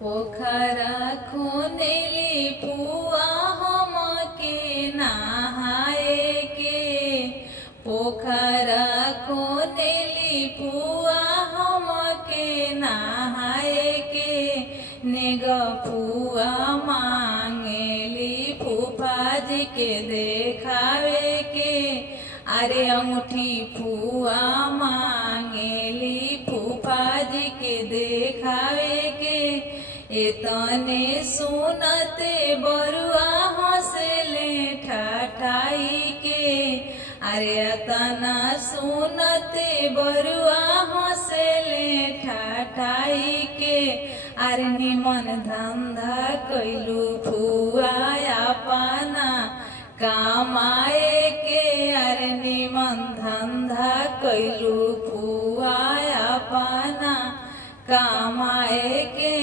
पोखरा खोनेली पुआ हमके नहाए के। पोखरा खोनेली पुआ हमके नहाए के। नेग पुआ मांगेली फूफा जी के देखावे के। अरे अंगूठी पुआ मांगेली फूफा जी के देखावे के। एतने सुनते बरुआ हंसले ठठाई के। अरे एतना सुनते बरुआ हंसले ठठाई के। अरे निमन धंधा कैलू फुआ अपना कमाए के। अरे निमन धंधा कैलू फुआ अपना कमाए के।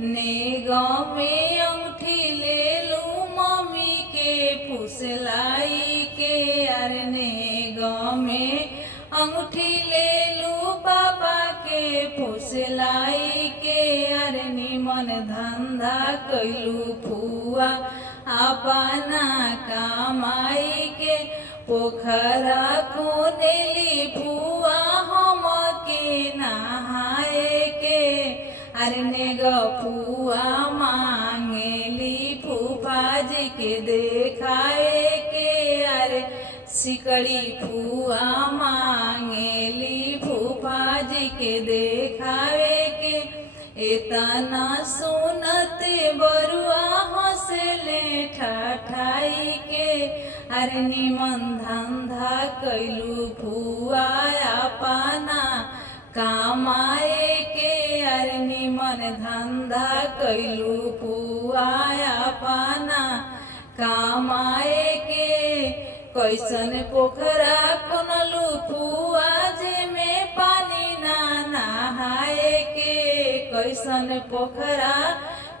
नेग में अंगूठी ले लू मम्मी के फुसलाई के। अरे नेग में अंगूठी ले लू पापा के फुसलाई के। अरे निमन धंधा कैलू फुआ अपना कमाई के। पोखरा खोनेली फुआ हमके नहाए के। अरे नेग फुआ मांगेली फूफा जी के देखाए के। अरे सिकड़ी फुआ मांगेली फूफा जी के देखावे के। एतना सुनते बरुआ हंसले ठठाई के। अरे निमन धंधा कैलू फुआ अपना कमाए के। अरे निमन धंधा कैलू फुआ अपना कमाए के। कैसन पोखरा खोनलू फुआ जे में पानी ना नहाए के। कैसन पोखरा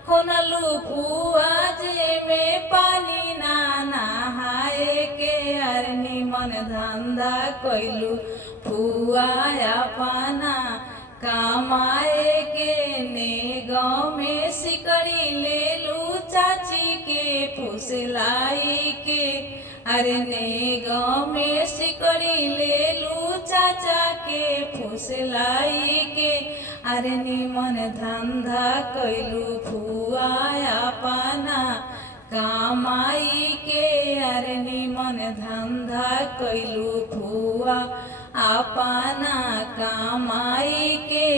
खोनलू फुआ जे में पानी ना नहाए के। अरे निमन धंधा कैलू फुआ अपना कमाए के। नेग में सिकड़ी ले लू चाची के फुसलाई के। अरे नेग में सिकड़ी ले लू चाचा के फुसलाई के। अरे निमन धंधा कैलू फुआ अपना कमाई के। अरे निमन धंधा कैलू फुआ अपना कमाई के।